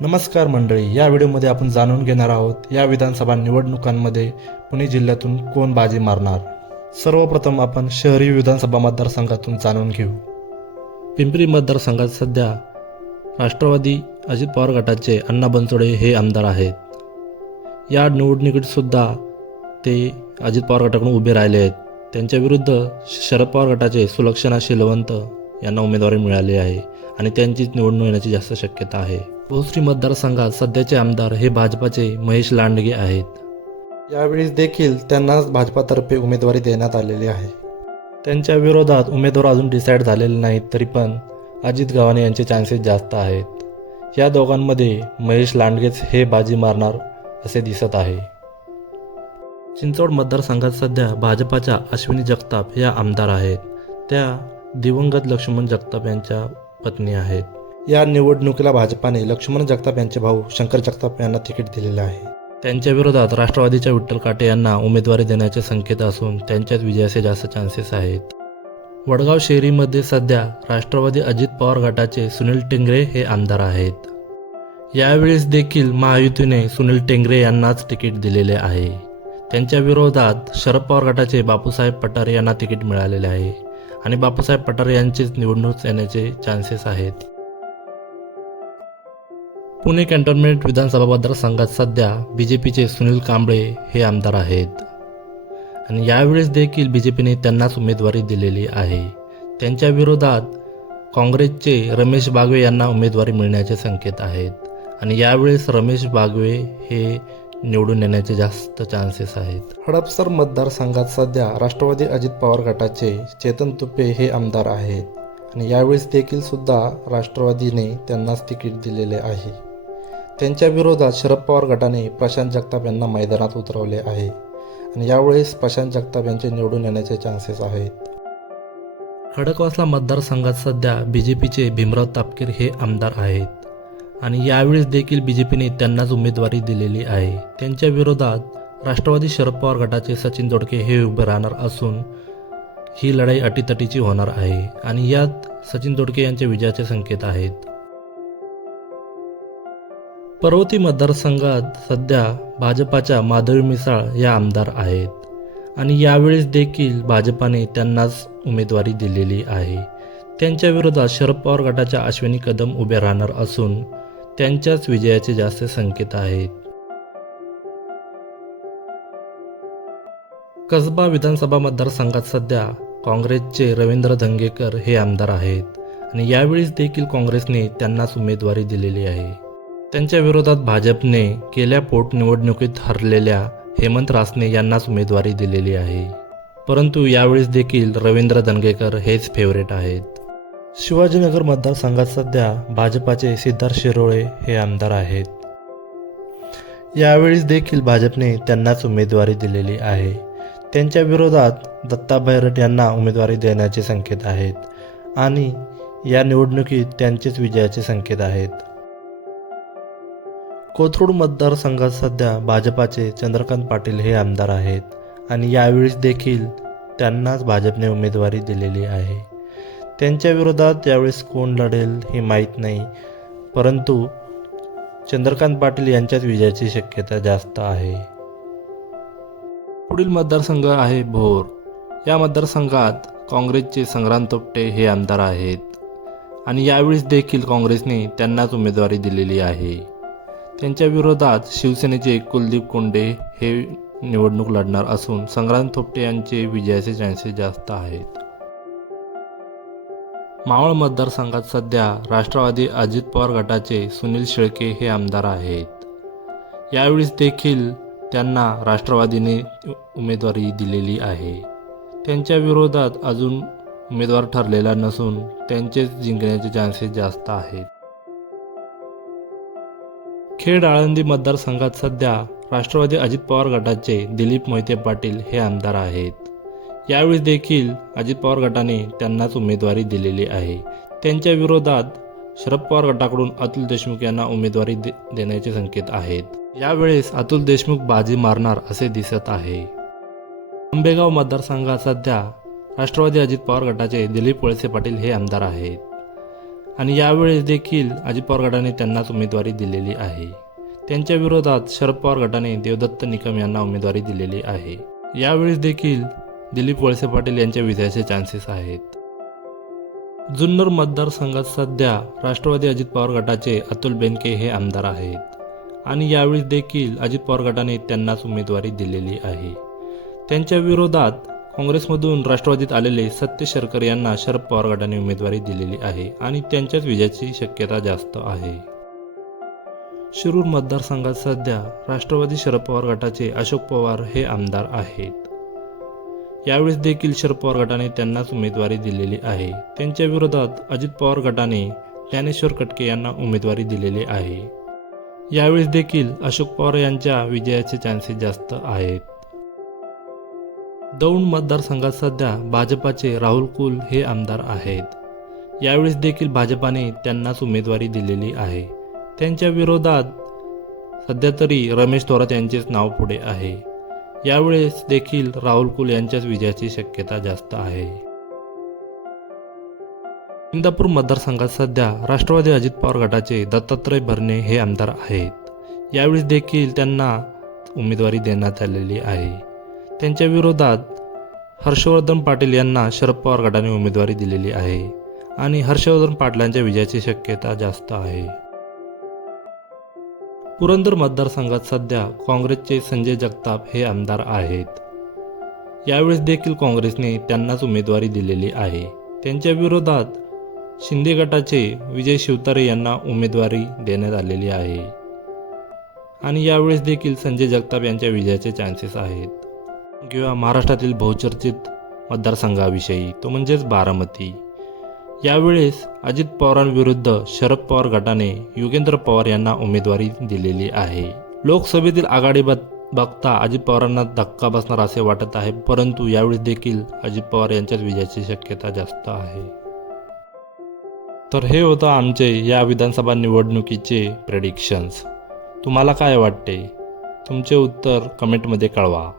नमस्कार मंडळी, या व्हिडिओमध्ये आपण जाणून घेणार आहोत या विधानसभा निवडणुकांमध्ये पुणे जिल्ह्यातून कोण बाजी मारणार। सर्वप्रथम आपण शहरी विधानसभा मतदारसंघातून जाणून घेऊ। पिंपरी मतदारसंघात सध्या राष्ट्रवादी अजित पवार गटाचे अण्णा बनसोडे हे आमदार आहेत। या निवडणुकीत सुद्धा ते अजित पवार गटाकडून उभे राहिले आहेत। त्यांच्या विरुद्ध शरद पवार गटाचे सुलक्षणा शीलवंत यांना उमेदवारी मिळाली आहे आणि त्यांचीच निवडणूक येण्याची जास्त शक्यता आहे। भोसरी मतदारसंघात सध्याचे आमदार हे भाजपाचे महेश लांडगे आहेत। यावेळी देखील त्यांनाच भाजपातर्फे उमेदवारी देण्यात आलेली आहे। त्यांच्या विरोधात उमेदवार अजून डिसाईड झालेले नाहीत, तरी पण अजित गव्हाणे यांचे चान्सेस जास्त आहेत। या दोघांमध्ये महेश लांडगेच हे बाजी मारणार असे दिसत आहे। चिंचवड मतदारसंघात सध्या भाजपाच्या अश्विनी जगताप या आमदार आहेत। त्या दिवंगत लक्ष्मण जगताप यांच्या पत्नी आहेत। या निवडणुकीला भाजपाने लक्ष्मण जगताप यांचे भाऊ शंकर जगताप यांना तिकीट दिलेले आहे। त्यांच्या विरोधात राष्ट्रवादीच्या विठ्ठल काटे यांना उमेदवारी देण्याचे संकेत असून त्यांच्याच विजयाचे जास्त चान्सेस आहेत। वडगाव शहरीमध्ये सध्या राष्ट्रवादी अजित पवार गटाचे सुनील टेंगरे हे आमदार आहेत। यावेळेस देखील महायुतीने सुनील टेंगरे यांनाच तिकीट दिलेले आहे। त्यांच्या विरोधात शरद पवार गटाचे बापूसाहेब पठारे यांना तिकीट मिळालेले आहे आणि बापूसाहेब पठारे यांचेच निवडणूक येण्याचे चान्सेस आहेत। पुणे कॅन्टोन्मेंट विधानसभा मतदारसंघात सध्या बीजेपीचे सुनील कांबळे हे आमदार आहेत आणि यावेळेस देखील बीजेपीने त्यांनाच उमेदवारी दिलेली आहे। त्यांच्या विरोधात काँग्रेसचे रमेश बागवे यांना उमेदवारी मिळण्याचे संकेत आहेत आणि यावेळेस रमेश बागवे हे निवडून येण्याचे जास्त चान्सेस आहेत। हडपसर मतदारसंघात सध्या राष्ट्रवादी अजित पवार गटाचे चेतन तुपे हे आमदार आहेत आणि यावेळेस देखील सुद्धा राष्ट्रवादीने त्यांनाच तिकीट दिलेले आहे। त्यांच्या विरोधात शरद पवार गटाने प्रशांत जगताप यांना मैदानात उतरवले आहे आणि यावेळेस प्रशांत जगताप यांचे निवडून येण्याचे चान्सेस आहेत। खडकवासला मतदारसंघात सध्या बीजेपीचे भीमराव तापकीर हे आमदार आहेत आणि यावेळेस देखील बीजेपीने त्यांनाच उमेदवारी दिलेली आहे। त्यांच्या विरोधात राष्ट्रवादी शरद पवार गटाचे सचिन दोडके हे उभे राहणार असून ही लढाई अटीतटीची होणार आहे आणि यात सचिन दोडके यांच्या विजयाचे संकेत आहेत। पर्वती मतदारसंघात सध्या भाजपाच्या माधवी मिसाळ या आमदार आहेत आणि यावेळेस देखील भाजपाने त्यांनाच उमेदवारी दिलेली आहे। त्यांच्या विरोधात शरद पवार गटाच्या अश्विनी कदम उभे राहणार असून त्यांच्याच विजयाचे जास्त संकेत आहेत। कसबा विधानसभा मतदारसंघात सध्या काँग्रेसचे रवींद्र धंगेकर हे आमदार आहेत आणि यावेळीच देखील काँग्रेसने त्यांनाच उमेदवारी दिलेली आहे। त्यांच्या विरोधात भाजपने गेल्या पोटनिवडणुकीत हरलेल्या हेमंत रासने यांनाच उमेदवारी दिलेली आहे, परंतु यावेळेस देखील रवींद्र धंगेकर हेच फेवरेट आहेत। शिवाजीनगर मतदारसंघात सध्या भाजपाचे सिद्धार्थ शिरोळे हे आमदार आहेत। यावेळीच देखील भाजपने त्यांनाच उमेदवारी दिलेली आहे। त्यांच्या विरोधात दत्ता भैरट यांना उमेदवारी देण्याचे संकेत आहेत आणि या निवडणुकीत त्यांचेच विजयाचे संकेत आहेत। कोथरूड मतदारसंघात सध्या भाजपाचे चंद्रकांत पाटील हे आमदार आहेत आणि यावेळीच देखील त्यांनाच भाजपने उमेदवारी दिलेली आहे। त्यांच्या विरोधात यावेळेस कोण लढेल हे माहीत नाही, परंतु चंद्रकांत पाटील यांच्याच विजयाची शक्यता जास्त आहे। पुढील मतदारसंघ आहे भोर। या मतदारसंघात काँग्रेसचे संग्राम थोपटे हे आमदार आहेत आणि यावेळीच देखील काँग्रेसने त्यांनाच उमेदवारी दिलेली आहे। त्यांच्या विरोधात शिवसेनेचे कुलदीप कोंडे हे निवडणूक लढणार असून संग्राम थोपटे यांचे विजयाचे चान्सेस जास्त आहेत। मावळ मतदारसंघात सध्या राष्ट्रवादी अजित पवार गटाचे सुनील शेळके हे आमदार आहेत। यावेळीच देखील त्यांना राष्ट्रवादीने उमेदवारी दिलेली आहे। त्यांच्या विरोधात अजून उमेदवार ठरलेला नसून त्यांचेच जिंकण्याचे चान्सेस जास्त आहेत। खेड आळंदी मतदारसंघात सध्या राष्ट्रवादी अजित पवार गटाचे दिलीप मोहिते पाटील हे आमदार आहेत। यावेळी देखील अजित पवार गटाने त्यांनाच उमेदवारी दिलेली आहे। त्यांच्या विरोधात शरद पवार गटाकडून अतुल देशमुख यांना उमेदवारी देण्याचे संकेत आहेत। यावेळेस अतुल देशमुख बाजी मारणार असे दिसत आहे। आंबेगाव मतदारसंघात सध्या राष्ट्रवादी अजित पवार गटाचे दिलीप वळसे पाटील हे आमदार आहेत आणि यावेळेस देखील अजित पवार गटाने त्यांनाच उमेदवारी दिलेली आहे. त्यांच्या विरोधात शरद पवार गटाने देवदत्त निकम यांना उमेदवारी दिलेली आहे. यावेळेस देखील दिलीप वळसे पाटील यांच्या विजयाचे चान्सेस आहेत. जुन्नर मतदारसंघात सध्या राष्ट्रवादी अजित पवार गटाचे अतुल बेनके हे आमदार आहेत आणि यावेळी देखील अजित पवार गटाने त्यांनाच उमेदवारी दिलेली आहे. त्यांच्या विरोधात काँग्रेसमधून राष्ट्रवादीत आलेले सत्य शरकर यांना शरद पवार गटाने उमेदवारी दिलेली आहे आणि त्यांच्याच विजयाची शक्यता जास्त आहे. शिरूर मतदारसंघात सध्या राष्ट्रवादी शरद पवार गटाचे अशोक पवार हे आमदार आहेत. यावेळेस देखील शरद पवार गटाने त्यांनाच उमेदवारी दिलेली आहे. त्यांच्या विरोधात अजित पवार गटाने ज्ञानेश्वर कटके यांना उमेदवारी दिलेली आहे. यावेळेस देखील अशोक पवार यांच्या विजयाचे चान्सेस जास्त आहेत. दौंड मतदारसंघात सध्या भाजपाचे राहुल कुल हे आमदार आहेत. यावेळेस देखील भाजपाने त्यांनाच उमेदवारी दिलेली आहे. त्यांच्या विरोधात सध्या तरी रमेश थोरात यांचेच नाव पुढे आहे. यावेळेस देखील राहुल कुल यांच्याच विजयाची शक्यता जास्त आहे. इंदापूर मतदारसंघात सध्या राष्ट्रवादी अजित पवार गटाचे दत्तात्रय भरणे हे आमदार आहेत. यावेळेस देखील त्यांना उमेदवारी देण्यात आलेली आहे. त्यांच्या विरोधात हर्षवर्धन पाटील यांना शरद पवार गटाने उमेदवारी दिलेली आहे आणि हर्षवर्धन पाटलांच्या विजयाची शक्यता जास्त आहे. पुरंदर मतदारसंघात सध्या काँग्रेसचे संजय जगताप हे आमदार आहेत. यावेळेस देखील काँग्रेसने त्यांनाच उमेदवारी दिलेली आहे. त्यांच्या विरोधात शिंदे गटाचे विजय शिवतारे यांना उमेदवारी देण्यात आलेली आहे आणि यावेळेस देखील संजय जगताप यांच्या विजयाचे चान्सेस आहेत. किंवा महाराष्ट्रातील बहुचर्चित मतदारसंघाविषयी तो म्हणजेच बारामती. यावेळेस अजित पवारांविरुद्ध शरद पवार गटाने योगेंद्र पवार यांना उमेदवारी दिलेली आहे. लोकसभेतील आघाडी बघता अजित पवारांना धक्का बसणार असे वाटत आहे, परंतु यावेळेस देखील अजित पवार यांच्याच विजयाची शक्यता जास्त आहे. तर हे होतं आमचे या विधानसभा निवडणुकीचे प्रेडिक्शन्स. तुम्हाला काय वाटते? तुमचे उत्तर कमेंटमध्ये कळवा.